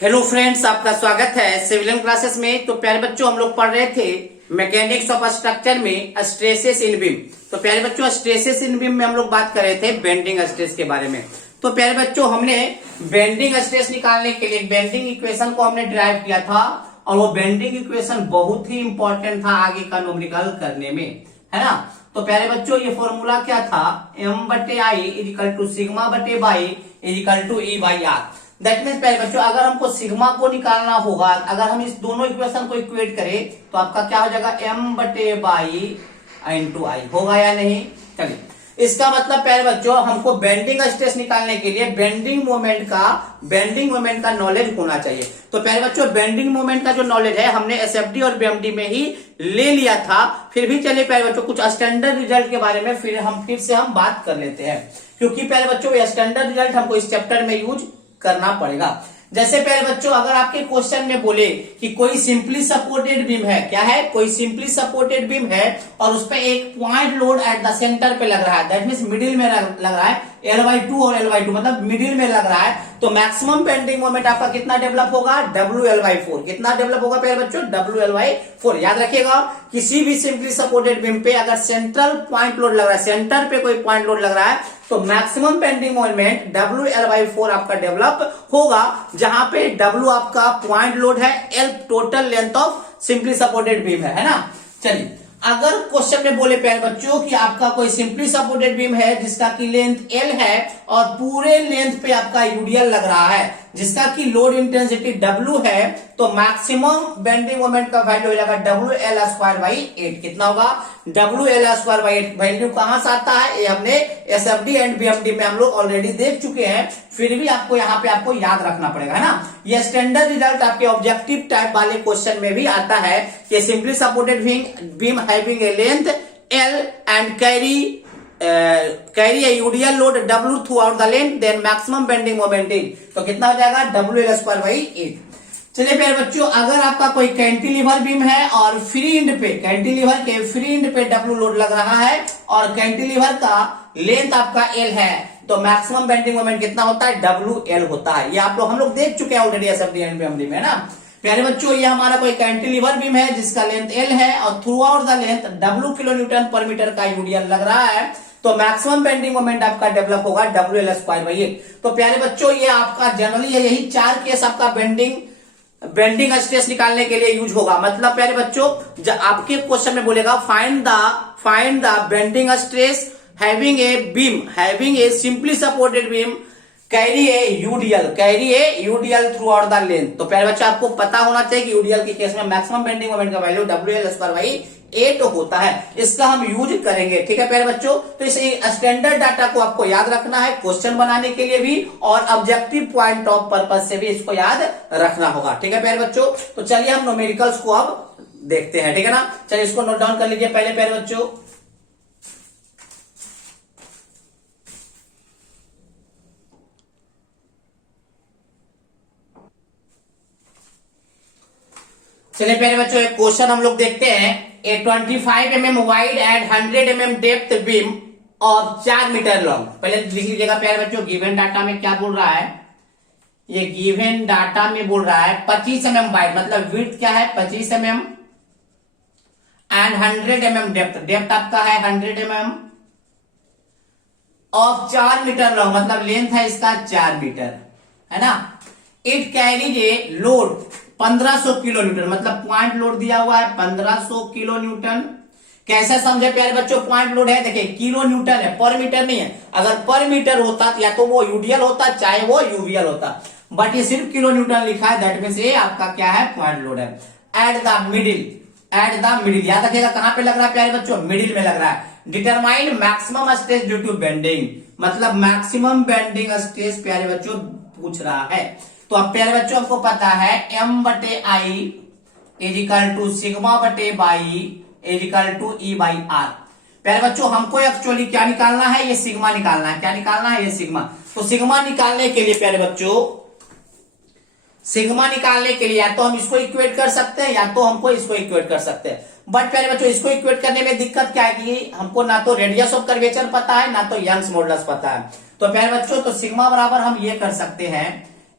Hello friends, आपका स्वागत है सिविलियन क्लासेस में। तो प्यारे बच्चों, हम लोग पढ़ रहे थे मैकेनिक्स ऑफ स्ट्रक्चर में स्ट्रेसेस इन बीम। तो प्यारे बच्चों, स्ट्रेसेस इन बीम में हम लोग बात कर रहे थे बेंडिंग स्ट्रेस के बारे में। तो प्यारे बच्चों, हमने बेंडिंग स्ट्रेस निकालने के लिए बेंडिंग इक्वेशन को हमने डिराइव किया था, और वो बेंडिंग इक्वेशन बहुत ही इंपॉर्टेंट था आगे का न्यूमेरिकल करने में, है ना। तो प्यारे बच्चों, ये फॉर्मूला क्या था? M/I इक्वल टू सिग्मा बटे Y equal to E/R। That means प्यारे बच्चों, अगर हमको सिग्मा को निकालना होगा, अगर हम इस दोनों इक्वेशन को इक्वेट करें तो आपका क्या हो जाएगा? M/I होगा या नहीं? चलिए, इसका मतलब प्यारे बच्चों, हमको बेंडिंग स्ट्रेस निकालने के लिए बेंडिंग मोमेंट का नॉलेज होना चाहिए। तो प्यारे बच्चों, बेंडिंग मोमेंट का जो नॉलेज है हमने SFD और BMD में ही ले लिया था। फिर भी चलिए प्यारे बच्चों, कुछ स्टैंडर्ड रिजल्ट के बारे में फिर से हम बात कर लेते हैं, क्योंकि प्यारे बच्चों ये स्टैंडर्ड रिजल्ट हमको इस चैप्टर में यूज करना पड़ेगा। जैसे प्यारे बच्चों, अगर आपके क्वेश्चन में बोले कि कोई सिंपली सपोर्टेड बीम है, क्या है? कोई सिंपली सपोर्टेड बीम है और उस पर एक point load at the centre पे लग रहा है, दैट मीन्स मिडिल में लग रहा है, L/2 और L/2 मतलब मिडिल में लग रहा है, तो मैक्सिमम बेंडिंग मोमेंट आपका कितना डेवलप होगा? WL/4। कितना डेवलप होगा प्यारे बच्चों? WL/4। याद रखिएगा, किसी भी सिंपली सपोर्टेड बीम पे अगर सेंट्रल पॉइंट लोड लग रहा है, सेंटर पे कोई पॉइंट लोड लग रहा है, तो मैक्सिमम बेंडिंग मोमेंट WL/4 आपका डेवलप होगा, जहां पे W आपका पॉइंट लोड है, L total length of simply supported beam है ना। चलिए, अगर क्वेश्चन में बोले प्यारे बच्चों कि आपका कोई सिंपली सपोर्टेड बीम है जिसका की लेंथ L है और पूरे लेंथ पे आपका यूडीएल लग रहा है, जिसका की लोड इंटेंसिटी W है, तो मैक्सिमम बेंडिंग मोमेंट का वैल्यू हो जाएगा WL²/8। कितना होगा? WL²/8। वैल्यू कहां से आता है? ये हमने SFD एंड BMD में हम लोग ऑलरेडी देख चुके हैं, फिर भी आपको यहाँ पे आपको याद रखना पड़ेगा, है ना। ये स्टैंडर्ड रिजल्ट आपके ऑब्जेक्टिव टाइप वाले क्वेश्चन में भी आता है कि simply supported beam having a length L and carry a UDL load W throughout the length, then maximum bending moment is, तो कितना हो जाएगा? WL²/8। चलिए प्यारे बच्चों, अगर आपका कोई कैंटिलीवर बीम है और फ्री एंड पे, कैंटिलीवर के फ्री एंड पे W लोड लग रहा है और कैंटिलीवर का लेंथ आपका L है, तो मैक्सिमम बेंडिंग मोमेंट कितना होता है? WL होता है। ये हम लोग देख चुके हैं ऑलरेडी SFD एंड BMD में, ना प्यारे बच्चों। ये हमारा कोई कैंटिलीवर बीम है जिसका लेंथ L है और through out the length W kN/m का यूडीएल लग रहा है, तो मैक्सिमम बेंडिंग मोमेंट आपका डेवलप होगा WL²/8। तो प्यारे बच्चों, ये आपका जनरली यही 4 केस आपका बेंडिंग स्ट्रेस निकालने के लिए यूज होगा। मतलब प्यारे बच्चों, जब आपके क्वेश्चन में बोलेगा find the bending stress having a simply supported beam carry a UDL throughout the length। तो प्यारे बच्चों, आपको पता होना चाहिए कि यूडीएल के केस में मैक्सिमम बेंडिंग मोमेंट का वैल्यू WL²/8 होता है। इसका हम यूज करेंगे, ठीक है प्यारे बच्चों। तो इस स्टैंडर्ड डाटा को आपको याद रखना है क्वेश्चन बनाने के लिए भी, और ऑब्जेक्टिव पॉइंट ऑफ पर्पज से भी इसको याद रखना होगा, ठीक है प्यारे बच्चों। तो चलिए हम न्यूमेरिकल्स को अब देखते हैं, ठीक है ना। चलिए इसको नोट डाउन कर लीजिए पहले प्यारे बच्चों। चलिए प्यारे बच्चों, एक क्वेश्चन हम लोग देखते हैं। A 25 mm wide and 100 mm depth beam of 4 metre long. पहले लिख लीजिएगा प्यारे बच्चों, गिवन डाटा में क्या बोल रहा है? ये गिवन डाटा में बोल रहा है 25 mm वाइड, मतलब विड्थ क्या है? 25 mm एंड 100 mm डेप्थ आपका है 100 mm ऑफ 4 मीटर लॉन्ग, मतलब लेंथ है इसका 4 मीटर, है ना। It carries a load 1500 kilo Newton, मतलब पॉइंट लोड दिया हुआ है 1500 किलो न्यूटन। कैसे समझे प्यारे बच्चों? पॉइंट लोड है, देखिए किलो न्यूटन है, पर मीटर नहीं है। अगर पर मीटर होता या तो वो यूडीएल होता, चाहे वो यूवीएल होता, बट ये सिर्फ किलो न्यूटन लिखा है, दैट मींस ये आपका क्या है? पॉइंट लोड है। एट द मिडिल, याद रखिएगा कहां पे लग रहा है प्यारे बच्चों? मिडिल में लग रहा है। Determine maximum stress due to bending, मतलब मैक्सिमम बेंडिंग स्ट्रेस प्यारे बच्चों पूछ रहा है। तो अब प्यारे बच्चों, आपको पता है M/I इक्वल टू सिग्मा बटे बाई इक्वल टू E/R। प्यारे बच्चों, हमको एक्चुअली क्या निकालना है? ये सिग्मा निकालना है। क्या निकालना है? ये सिग्मा। तो सिग्मा निकालने के लिए प्यारे बच्चों, सिग्मा निकालने के लिए या तो हम इसको इक्वेट कर सकते हैं या तो हमको इसको इक्वेट कर सकते हैं। बट प्यारे बच्चों, इसको इक्वेट करने में दिक्कत क्या है कि हमको ना तो रेडियस ऑफ कर्वेचर पता है, ना तो यंग्स मॉडुलस पता है। तो प्यारे बच्चों, तो सिग्मा बराबर हम ये कर सकते हैं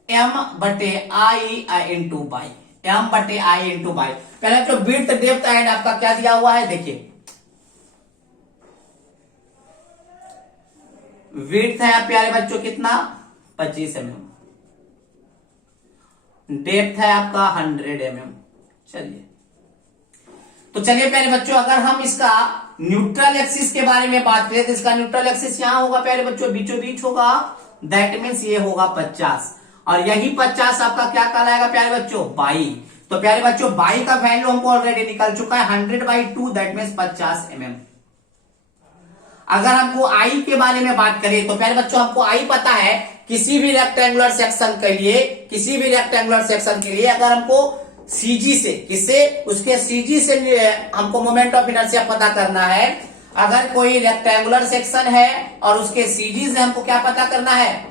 एम बटे आई इंटू बाई, एम बटे आई इंटू बाई। पहले जो विड्थ डेप्थ एंड आपका क्या दिया हुआ है, देखिए विड्थ है प्यारे बच्चों कितना 25 mm, डेप्थ है आपका 100 mm। चलिए तो चलिए प्यारे बच्चों, अगर हम इसका न्यूट्रल एक्सिस के बारे में बात करें तो इसका न्यूट्रल एक्सिस यहां होगा प्यारे बच्चों, बीचों बीच होगा, दैट मीन्स ये होगा 50, और यही 50 आपका क्या कहलाएगा प्यारे बच्चों, बाई। तो प्यारे बच्चों बाई का वैल्यू हमको ऑलरेडी निकल चुका है 100/2, दैट मीन्स 50 mm। अगर हमको आई के बारे में बात करें तो प्यारे बच्चों हमको आई पता है, किसी भी रेक्टेंगुलर सेक्शन के लिए, किसी भी रेक्टेंगुलर सेक्शन के लिए अगर हमको सीजी से, किससे, उसके सीजी से हमको मोमेंट ऑफ इनर्शिया पता करना है। अगर कोई रेक्टेंगुलर सेक्शन है और उसके सीजी से हमको क्या पता करना है,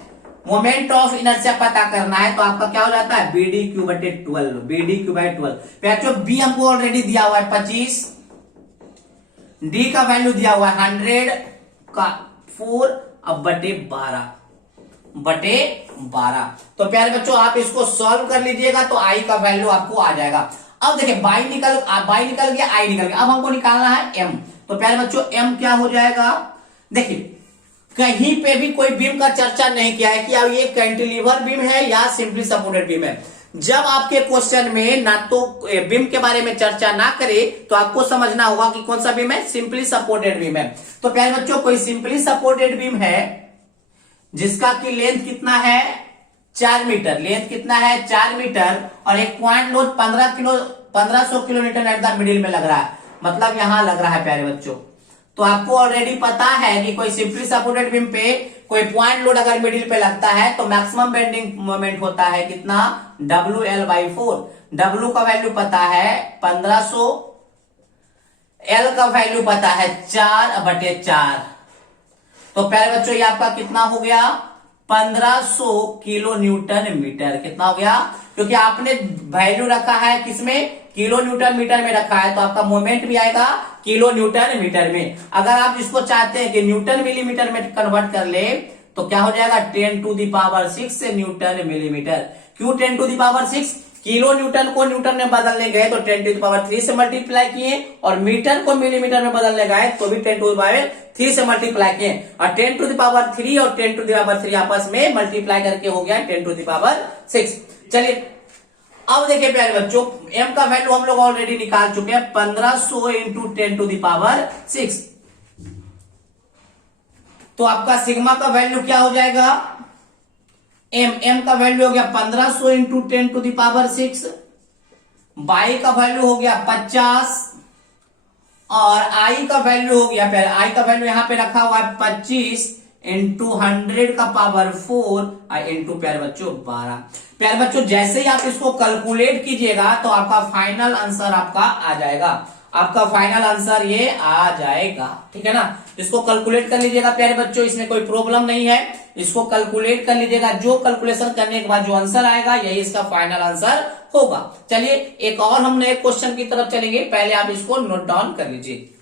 मोमेंट ऑफ इनर्शिया पता करना है, तो आपका क्या हो जाता है BDQ/12, BDQ/12। बच्चों बी हमको ऑलरेडी दिया हुआ है 25, डी का वैल्यू दिया हुआ है 100 का 4 अब बटे 12। तो प्यारे बच्चों आप इसको सॉल्व कर लीजिएगा तो आई का वैल्यू आपको आ जाएगा। अब देखिए बाई निकल गया, आई निकल गया, अब हमको निकालना है एम। तो प्यारे बच्चों एम क्या हो जाएगा, देखिए कहीं पे भी कोई बीम का चर्चा नहीं किया है कि अब ये कैंटिलीवर बीम है या सिंपली सपोर्टेड बीम है। जब आपके क्वेश्चन में ना तो बीम के बारे में चर्चा ना करे तो आपको समझना होगा कि कौन सा बीम है, सिंपली सपोर्टेड बीम है। तो प्यारे बच्चों कोई सिंपली सपोर्टेड बीम है जिसका की लेंथ कितना है 4 मीटर, लेंथ कितना है 4 मीटर, और एक point load 1500 kilometre at the middle में लग रहा है, मतलब यहां लग रहा है प्यारे बच्चों। तो आपको ऑलरेडी पता है कि कोई सिंपली सपोर्टेड बीम पे कोई पॉइंट लोड अगर मिडिल पे लगता है तो मैक्सिमम बेंडिंग मोमेंट होता है कितना, WL/4। W का वैल्यू पता है 1500, L का वैल्यू पता है 4/4। तो प्यारे बच्चों ये आपका कितना हो गया 1500 किलो न्यूटन मीटर। कितना हो गया, क्योंकि आपने वैल्यू रखा है किसमें, किलो न्यूटन मीटर में रखा है, तो आपका मोमेंट भी आएगा किलो न्यूटन मीटर में। अगर आप इसको चाहते हैं कि न्यूटन मिलीमीटर में कन्वर्ट कर ले तो क्या हो जाएगा 10⁶ न्यूटन मिलीमीटर। क्यों 10⁶? किलो न्यूटन को न्यूटन में बदलने गए तो 10⁻³ से मल्टीप्लाई किए, और मीटर को मिलीमीटर में बदलने गए तो भी 10⁻³ से मल्टीप्लाई किए, और 10⁻³ और 10⁻³ आपस में मल्टीप्लाई करके हो गया 10⁶। चलिए अब देखिए प्यारे बच्चों m का वैल्यू हम लोग ऑलरेडी निकाल चुके हैं 1500 इंटू 10⁶। तो आपका सिग्मा का वैल्यू क्या हो जाएगा, m का वैल्यू हो गया 1500 इंटू 10⁶, बाई का वैल्यू हो गया 50, और आई का वैल्यू हो गया, पहले आई का वैल्यू यहां पे रखा हुआ है 25 इंटू 100⁴ इंटू प्यारे बच्चों 12। प्यारे बच्चों जैसे ही आप इसको कैलकुलेट कीजिएगा तो आपका फाइनल आंसर आपका आ जाएगा, आपका फाइनल आंसर ये आ जाएगा, ठीक है ना। इसको कैलकुलेट कर लीजिएगा प्यारे बच्चों, इसमें कोई प्रॉब्लम नहीं है, इसको कैलकुलेट कर लीजिएगा, जो कैलकुलेशन करने के बाद जो आंसर आएगा यही इसका फाइनल आंसर होगा। चलिए एक और हम नए क्वेश्चन की तरफ चलेंगे, पहले आप इसको नोट डाउन कर लीजिए।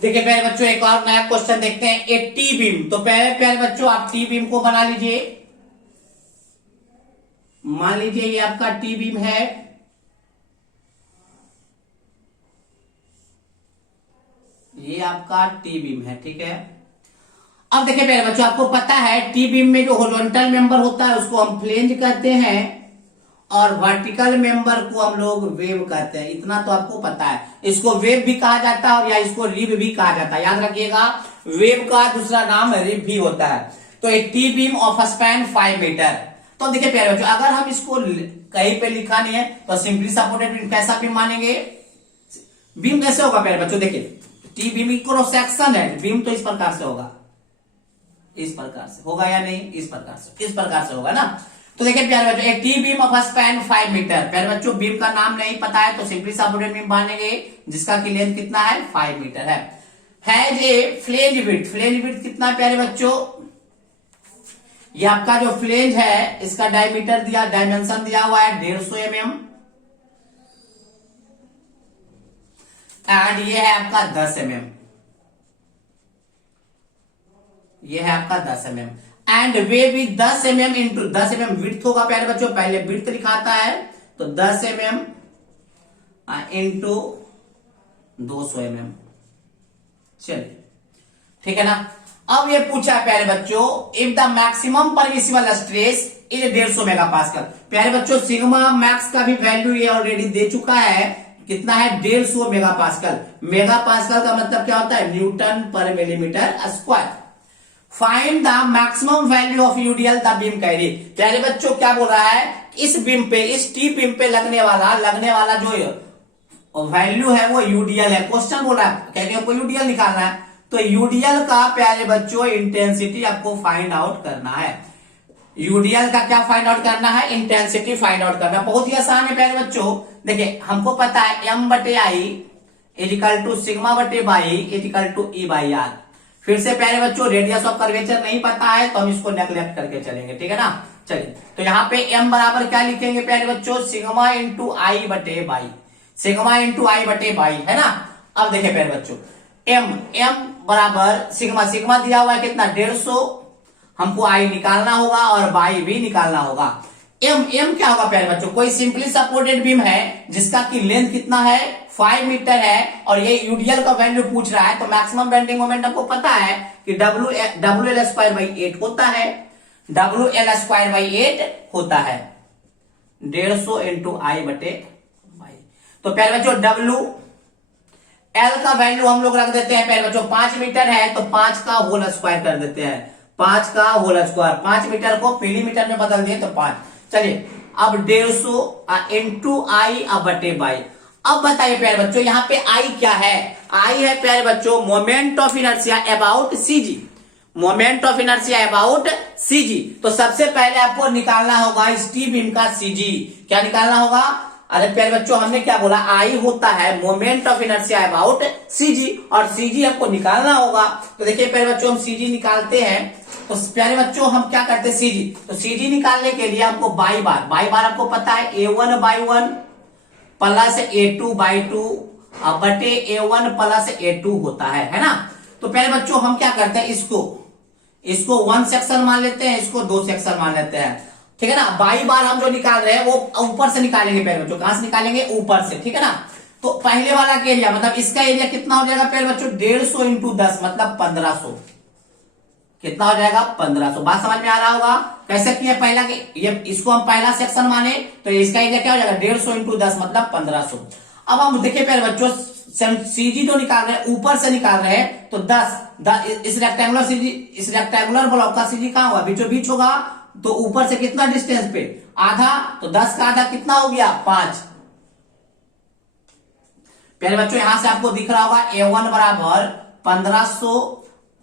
देखिए प्यारे बच्चों एक और नया क्वेश्चन देखते हैं, ए टी बीम। तो पहले प्यारे बच्चों आप टी बीम को बना लीजिए, मान लीजिए ये आपका टी बीम है, ये आपका टी बीम है, ठीक है। अब देखिए प्यारे बच्चों आपको पता है टी बीम में जो हॉरिजॉन्टल मेंबर होता है उसको हम फ्लेंज कहते हैं, और वर्टिकल मेंबर को हम लोग वेव कहते हैं, इतना तो आपको पता है। इसको वेव भी कहा जाता है और या इसको रिब भी कहा जाता है, याद रखिएगा वेव का दूसरा नाम रिब भी होता है। तो एक T beam of span 5 metre. तो देखिए प्यारे बच्चों अगर हम इसको कहीं पे लिखा नहीं है तो सिंपली सपोर्टेड बीम कैसा बीम मानेंगे, बीम कैसे होगा प्यारे बच्चों, देखिए टी बीम इक्वल सेक्शन है, बीम तो इस प्रकार से होगा, इस प्रकार से होगा या नहीं, इस प्रकार से होगा ना। तो देखिए प्यारे बच्चों एक T beam of span 5 metre. प्यारे बच्चों बीम का नाम नहीं पता है तो सिंपली सपोर्टेड बीम मानेंगे जिसका की लेंथ कितना है 5 मीटर है जे फ्लेंज विड्थ। फ्लेंज विड्थ कितना प्यारे बच्चों, ये आपका जो फ्लेंज है इसका डायमीटर डायमेंशन दिया हुआ है 150 mm, एंड ये है आपका 10 mm, ये है आपका 10 mm एंड वे भी 10 mm इंटू 10 mm विड्थ होगा प्यारे बच्चों, पहले विड्थ लिखाता है तो 10 mm इंटू 200 mm। चलिए ठीक है ना। अब ये पूछा है प्यारे बच्चों, if the maximum permissible stress is 150 megapascal. प्यारे बच्चों सिग्मा मैक्स का भी वैल्यू ये ऑलरेडी दे चुका है, कितना है 150 मेगापास्कल। मेगापास्कल का मतलब क्या होता है, न्यूटन पर millimetre square. Find the maximum value of UDL the beam carry. प्यारे बच्चों क्या बोल रहा है, इस बीम पे, इस टी बीम पे लगने वाला जो वैल्यू है वो यूडीएल है। क्वेश्चन बोल रहा है, कहते हैं आपको यूडीएल निकालना है, तो यूडीएल का प्यारे बच्चों इंटेंसिटी आपको फाइंड आउट करना है। यूडीएल का क्या फाइंड आउट करना है, इंटेंसिटी फाइंड आउट करना। बहुत ही आसान है प्यारे बच्चों, देखिए हमको पता है m बटे आई इजिकल टू सिग्मा बटे Y equal to E by R. फिर से प्यारे बच्चों रेडियस ऑफ कर्वेचर नहीं पता है तो हम इसको नेग्लेक्ट करके चलेंगे, ठीक है ना। चलिए तो यहाँ पे m बराबर क्या लिखेंगे प्यारे बच्चों, सिग्मा इंटू आई बटे बाई, सिग्मा इंटू आई बटे बाई, है ना। अब देखिए प्यारे बच्चों m बराबर सिग्मा, सिग्मा दिया हुआ है कितना 150, हमको आई निकालना होगा और बाई भी निकालना होगा। m क्या होगा प्यारे बच्चों, कोई सिंपली सपोर्टेड बीम है जिसका की लेंथ कितना है 5 मीटर है और ये यूडीएल का वैल्यू पूछ रहा है, तो मैक्सिमम बेंडिंग मोमेंट आपको पता है कि WL स्क्वायर बाई 8 होता है, WL स्क्वायर बाई 8 होता है 150 इंटू आई बटे बाई। तो प्यारे बच्चों WL का वैल्यू हम लोग रख देते हैं प्यारे बच्चों, 5 मीटर है तो 5 का होल स्क्वायर कर देते हैं, 5 का होल स्क्वायर, 5 मीटर को मिलीमीटर में बदल दिए तो 5। चलिए अब 150 इंटू आई अब बटे बाई। अब बताइए प्यारे बच्चों यहाँ पे आई क्या है, आई है प्यारे बच्चों moment of inertia about CG, moment of inertia about CG. तो सबसे पहले आपको निकालना होगा इस टी बीम का सीजी। क्या निकालना होगा, अरे प्यारे बच्चों हमने क्या बोला, आई होता है moment of inertia about CG और सीजी हमको निकालना होगा। तो देखिए प्यारे बच्चों हम सीजी निकालते हैं, तो प्यारे बच्चों हम क्या करते हैं सीजी, तो सीजी निकालने के लिए हमको बाई बार आपको पता है A1/1 प्लस A2/2 बटे A1 प्लस A2 होता है ना। तो प्यारे बच्चों हम क्या करते हैं, इसको 1 सेक्शन मान लेते हैं, इसको 2 सेक्शन मान लेते हैं, ठीक है ना। बाई बार हम जो निकाल रहे हैं वो ऊपर से निकालेंगे प्यारे बच्चों, कहां से निकालेंगे, ऊपर से, ठीक है ना। तो पहले वाला के एरिया मतलब इसका एरिया कितना हो जाएगा प्यारे बच्चों 150 इंटू 10 मतलब 1500, कितना हो जाएगा 1500। बात समझ में आ रहा होगा कैसे किया पहला के, ये इसको हम पहला सेक्शन माने तो इसका एरिया क्या हो जाएगा 150 इंटू 10 मतलब 1500। अब हम देखिए प्यारे बच्चों सीजी जो निकाल रहे हैं ऊपर से निकाल रहे हैं तो 10 इस रेक्टेंगुलर सीजी, इस रेक्टेंगुलर ब्लॉक का सीजी कहां होगा, बीचों बीच होगा, तो ऊपर से कितना डिस्टेंस पे आधा, तो 10 का आधा कितना हो गया 5। प्यारे बच्चों यहां से आपको दिख रहा होगा A1 बराबर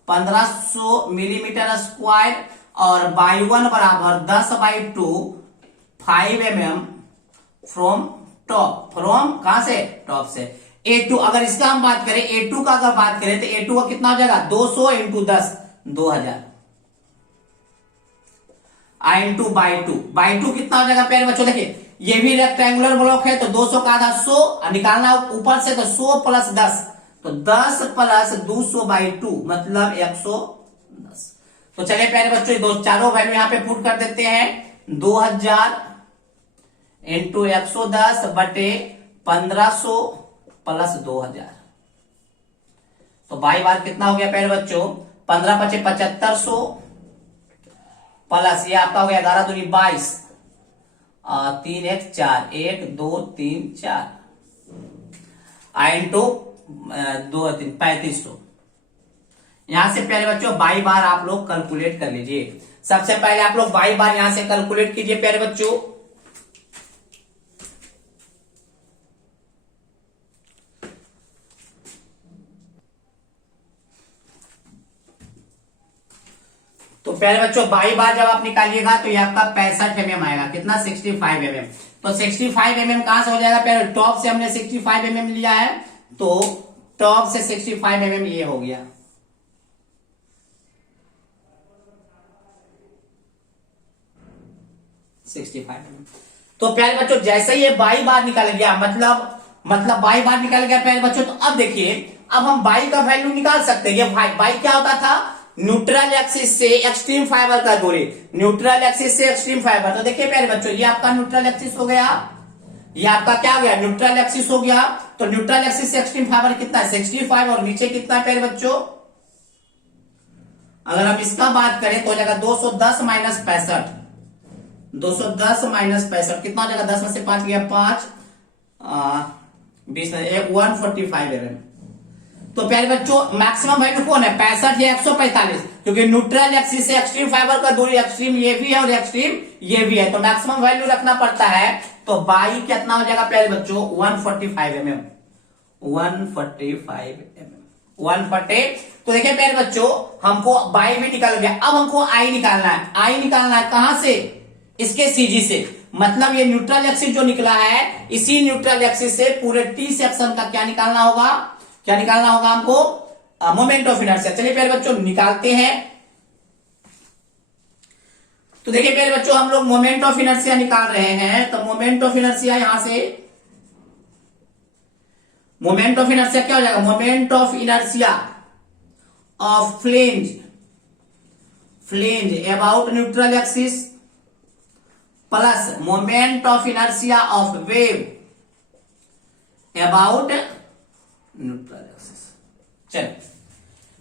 1500 मिलीमीटर स्क्वायर और बाई1 बराबर 10/2 5 mm फ्रॉम टॉप, फ्रॉम कहां से, टॉप से। A2 अगर इसका हम बात करें, A2 का अगर बात करें तो A2 का कितना हो जाएगा 200 इंटू 10 2000 इंटू बाई टू कितना हो जाएगा प्यारे बच्चों, देखिए ये भी रेक्टेंगुलर ब्लॉक है तो 200 का आधा 100 निकालना ऊपर से, तो 100 प्लस 10 तो 10 प्लस 200/2 मतलब 110। तो चलिए प्यारे बच्चों दो चारों वैल्यू यहां पे पुट कर देते हैं, 2000 इंटू 110 बटे 1500 प्लस 2000। तो बाई बार कितना हो गया प्यारे बच्चों 15 × 5 = 7500 प्लस ये आपका हो गया 11 दूनी 22 3 1 4 1 2 3 4 इंटू 2 3 3500। यहां से प्यारे बच्चों बाई बार आप लोग कैलकुलेट कर लीजिए। सबसे पहले आप लोग बाई बार यहां से कैलकुलेट कीजिए प्यारे बच्चों। तो प्यारे बच्चों बाई बार जब आप निकालिएगा तो ये आपका 65 mm आएगा, कितना 65 mm। तो 65 mm कहां से हो जाएगा प्यारे, टॉप से हमने 65 mm लिया है तो टॉप से 65 mm ये हो गया। तो प्यारे बच्चों जैसे ही ये बाई बार निकल गया मतलब मतलब बाई बार निकल गया प्यारे बच्चों। तो अब देखिए, अब हम बाई का वैल्यू निकाल सकते हैं। ये बाई क्या होता था, न्यूट्रल एक्सिस से एक्सट्रीम फाइबर का दूरी, न्यूट्रल एक्सिस से एक्सट्रीम फाइबर। तो देखिए प्यारे बच्चों, ये आपका न्यूट्रल एक्सिस हो गया, ये आपका क्या हो गया, न्यूट्रल एक्सिस हो गया। तो न्यूट्रल एक्सिस से एक्सट्रीम फाइबर कितना है, 65, और नीचे कितना है प्यारे बच्चों, अगर हम इसका बात करें तो हो जाएगा 210 माइनस 65, 210 माइनस 65 कितना हो जाएगा, 10 में से 5 गया 5, 20 145 mm। तो प्यारे बच्चों मैक्सिमम वैल्यू कौन है, 65 या 145, क्योंकि न्यूट्रल एक्सिस से एक्सट्रीम फाइबर का दूरी, एक्सट्रीम ये भी है और एक्सट्रीम ये भी है, तो मैक्सिमम वैल्यू रखना पड़ता है। तो बाई कितना हो जाएगा प्यारे बच्चों, 145 mm, 145 mm, 140। तो देखिए प्यारे बच्चों, हमको बाई भी निकाल गया, अब हमको आई निकालना है। आई निकालना है कहां से, इसके सीजी से, मतलब ये न्यूट्रल एक्सिस जो निकला है, इसी न्यूट्रल एक्सिस से पूरे टी सेक्शन का क्या निकालना होगा, क्या निकालना होगा हमको, मोमेंट ऑफ इनर्शिया। चलिए प्यारे बच्चों निकालते हैं। तो देखिए प्यारे बच्चों, हम लोग मोमेंट ऑफ इनर्शिया निकाल रहे हैं। तो मोमेंट ऑफ इनर्शिया यहां से, मोमेंट ऑफ इनर्शिया क्या हो जाएगा, moment of inertia of flange, flange about neutral axis plus moment of inertia of wave about neutral axis. चलिए,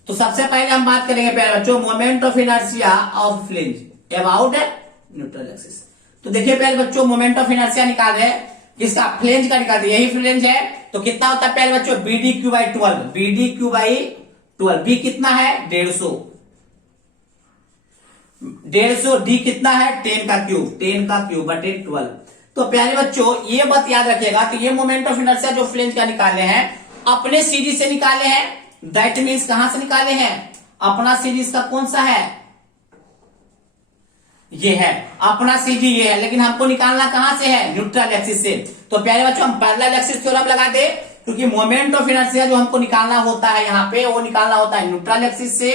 तो सबसे पहले हम बात करेंगे प्यारे बच्चों moment of inertia of flange about neutral axis. तो देखिए प्यारे बच्चों, मोमेंट ऑफ इनर्शिया निकाल रहे हैं, किसका, फ्लेंज का निकाल दिया, यही फ्लेंज है। तो कितना होता है प्यारे बच्चों, b d cube by 12, b d cube by 12, b कितना है 150, 150, डी कितना है 10 का क्यूब, 10 का क्यूब बटे 12। तो प्यारे बच्चों ये बात याद रखिएगा, तो ये मोमेंट ऑफ इनर्शिया जो फ्लेंज का निकाले हैं, अपने सीरीज से निकाले हैं, दैट मीन्स कहां से निकाले हैं, अपना सीरीज का कौन सा है, ये है अपना सीजी, ये है, लेकिन हमको निकालना कहां से है, न्यूट्रल एक्सिस से। तो प्यारे बच्चों हम पैरेलल एक्सिस थ्योरम लगा दे, क्योंकि मोमेंट ऑफ इनर्शिया जो हमको निकालना होता है यहाँ पे, वो निकालना होता है न्यूट्रल एक्सिस से।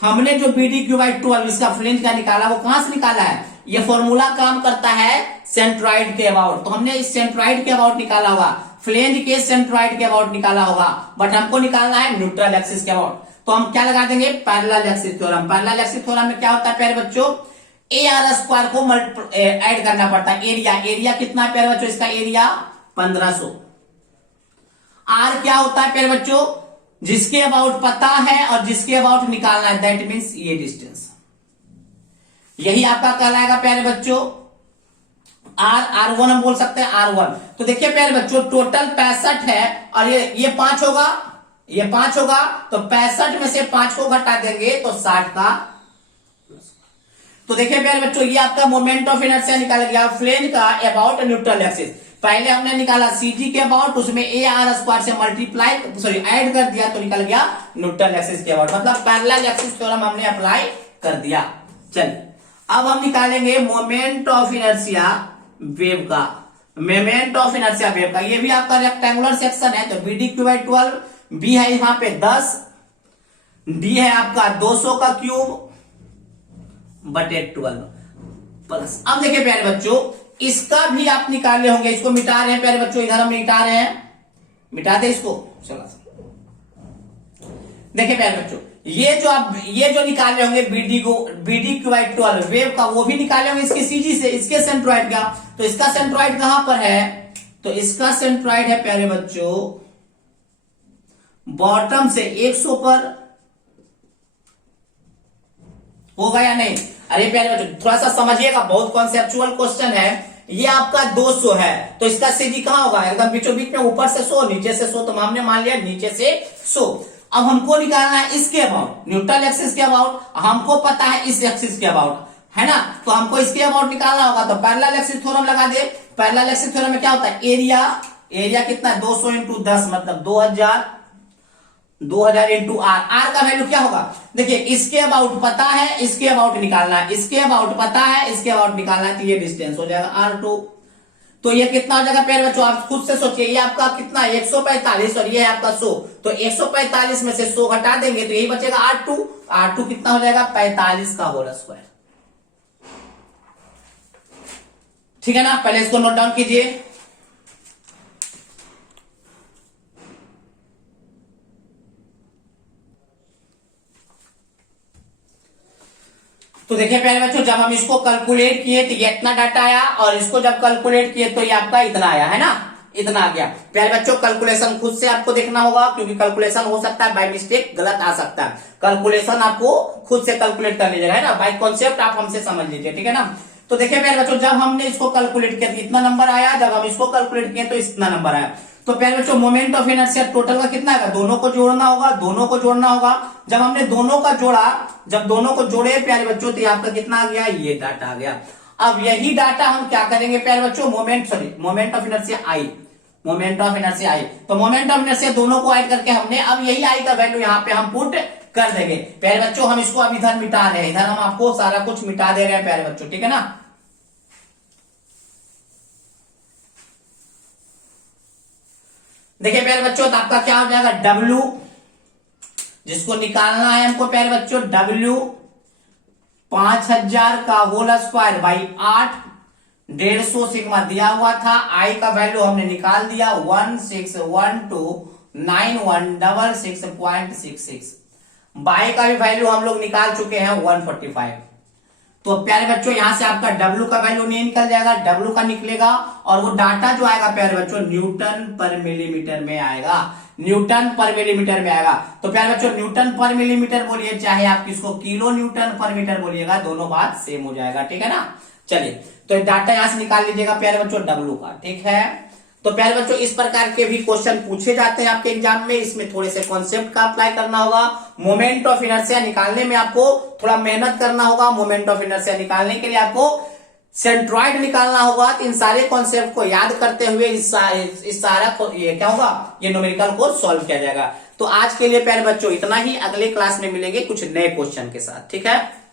हमने जो बीडी क्यू बाई 12 इसका फ्लेंज का निकाला, वो कहां से निकाला है, ये फॉर्मूला काम करता है सेंट्रॉइड के अबाउट। तो हमने इस सेंट्रॉइड के अबाउट निकाला होगा, फ्लेंज के सेंट्रॉइड के अबाउट निकाला होगा, बट हमको निकालना है न्यूट्रल एक्सिस के अबाउट। तो हम क्या लगा देंगे, parallel axis theorem. Parallel axis theorem में क्या होता है प्यारे बच्चों, ए आर स्क्वायर को ऐड करना पड़ता है, एरिया, एरिया कितना है प्यारे बच्चों, इसका एरिया 1500। आर क्या होता है प्यारे बच्चों, जिसके अबाउट पता है और जिसके अबाउट निकालना है, दैट मीन्स ये डिस्टेंस, यही आपका कहलाएगा प्यारे बच्चों R1 हम बोल सकते हैं R1। तो देखिए प्यारे बच्चों, टोटल 65 है, और ये 5 होगा, ये 5 होगा, तो 65 में से 5 को घटा देंगे तो 60 का। तो देखिए प्यारे बच्चों, ये आपका मोमेंट ऑफ इनर्शिया निकाल गया फ्लेंज का अबाउट न्यूट्रल एक्सिस। पहले हमने निकाला सीजी के अबाउट, उसमें ए आर स्क्वायर से मल्टीप्लाई सॉरी ऐड कर दिया, तो निकल गया न्यूट्रल एक्सिस के अबाउट, मतलब पैरेलल एक्सिस थ्योरम हमने अप्लाई कर दिया। चलिए, अब हम निकालेंगे मोमेंट ऑफ इनर्शिया वेव का, मोमेंट ऑफ इनर्शिया वेव का। ये भी आपका रेक्टेंगुलर सेक्शन है, तो बीडी क्यू बाई 12, बी है यहां पे 10, डी है आपका 200 का क्यूब बटे 12 प्लस। अब देखिए प्यारे बच्चों, इसका भी आप निकाले होंगे, इसको मिटा रहे हैं प्यारे बच्चों, इधर हम मिटा रहे हैं, मिटाते इसको, चला। देखिए प्यारे बच्चों, ये जो निकाले होंगे बीडी क्यू बाई 12 वेव का, वो भी निकाले होंगे इसके सीजी से, इसके सेंट्रॉइड का। तो इसका सेंट्रॉइड कहां पर है, तो इसका सेंट्रॉइड है प्यारे बच्चों बॉटम से 100 पर, होगा या नहीं। अरे प्यारे बच्चों थोड़ा सा समझिएगा, बहुत कॉन्सेप्चुअल क्वेश्चन है। ये आपका 200 है, तो इसका सीधी कहां होगा, एकदम बीचों बीच में, ऊपर से 100 नीचे से 100, तो हमने मान लिया नीचे से 100। अब हमको निकालना है इसके अबाउट, न्यूट्रल एक्सिस के अबाउट, हमको पता है इस एक्सिस के अबाउट, है ना, तो हमको इसके अबाउट निकालना होगा। तो पैरेलल एक्सिस थ्योरम लगा दे। पैरेलल एक्सिस थ्योरम में क्या होता है, एरिया, एरिया कितना है 200 इंटू 10 मतलब 2000 इंटू आर, आर का वैल्यू क्या होगा, देखिए इसके अबाउट पता है, इसके अबाउट निकालना है, इसके अबाउट पता है, इसके अबाउट निकालना है, तो ये डिस्टेंस हो जाएगा R2। तो ये कितना हो जाएगा प्यारे बच्चों, आप खुद से सोचिए, ये आपका कितना 145 और ये है आपका 100, तो 145 में से 100 घटा देंगे तो यही बचेगा R2। R2 कितना हो जाएगा 45 का होल स्क्वायर, ठीक है ना। पहले इसको नोट डाउन कीजिए। तो देखिए प्यारे बच्चों, जब हम इसको कैलकुलेट किए तो ये इतना डाटा आया, और इसको जब कैलकुलेट किए तो ये आपका इतना आया, है ना, इतना आ गया। प्यारे बच्चों कैलकुलेशन खुद से आपको देखना होगा, क्योंकि कैलकुलेशन हो सकता है बाय मिस्टेक गलत आ सकता है। कैलकुलेशन आपको खुद से कैलकुलेट कर लीजिएगा, है ना, बाय कॉन्सेप्ट आप हमसे समझ लीजिए, ठीक है ना। तो देखिए प्यारे बच्चों, जब हमने इसको कैलकुलेट किया तो इतना नंबर आया, जब हम इसको कैलकुलेट किए तो इतना नंबर आया। तो प्यारे बच्चों मोमेंट ऑफ इनर्शिया टोटल का कितना आएगा, दोनों को जोड़ना होगा, दोनों को जोड़ना होगा। जब हमने दोनों का जोड़ा, जब दोनों को जोड़े प्यारे बच्चों, तो आपका कितना आ गया, ये डाटा आ गया। अब यही डाटा हम क्या करेंगे प्यारे बच्चों, moment of inertia I, moment of inertia I, तो मोमेंट ऑफ इनर्शिया दोनों को ऐड करके हमने अब यही आई का वैल्यू यहाँ पे हम पुट कर देंगे। प्यारे बच्चों हम इसको अब इधर मिटा रहे हैं, इधर हम आपको सारा कुछ मिटा दे रहे हैं प्यारे बच्चों, ठीक है ना। देखिए प्यारे बच्चों, तो आपका क्या हो जाएगा, W, जिसको निकालना है हमको प्यारे बच्चों, W 5000 का होल स्क्वायर बाई 8, 150 सिग्मा दिया हुआ था। आई का वैल्यू हमने निकाल दिया 16129166.66। बाई का भी वैल्यू हम लोग निकाल चुके हैं 145। तो प्यारे बच्चों यहां से आपका W का वैल्यू नहीं निकल जाएगा, W का निकलेगा, और वो डाटा जो आएगा प्यारे बच्चों न्यूटन पर मिलीमीटर में आएगा, न्यूटन पर मिलीमीटर में आएगा। तो प्यारे बच्चों न्यूटन पर मिलीमीटर बोलिए, चाहे आप किसको किलो न्यूटन पर मीटर बोलिएगा, दोनों बात सेम हो जाएगा, ठीक है ना। चलिए तो डाटा यहां से निकाल लीजिएगा प्यारे बच्चों W का, ठीक है। तो प्यारे बच्चों इस प्रकार के भी क्वेश्चन पूछे जाते हैं आपके एग्जाम में, इसमें थोड़े से कॉन्सेप्ट का अप्लाई करना होगा। मोमेंट ऑफ इनर्शिया निकालने में आपको थोड़ा मेहनत करना होगा, मोमेंट ऑफ इनर्शिया निकालने के लिए आपको सेंट्रॉइड निकालना होगा। तो इन सारे कॉन्सेप्ट को याद करते हुए इस सारा ये क्या होगा, ये न्यूमेरिकल को सॉल्व किया जाएगा। तो आज के लिए प्यारे बच्चों इतना ही, अगले क्लास में मिलेंगे कुछ नए क्वेश्चन के साथ, ठीक है।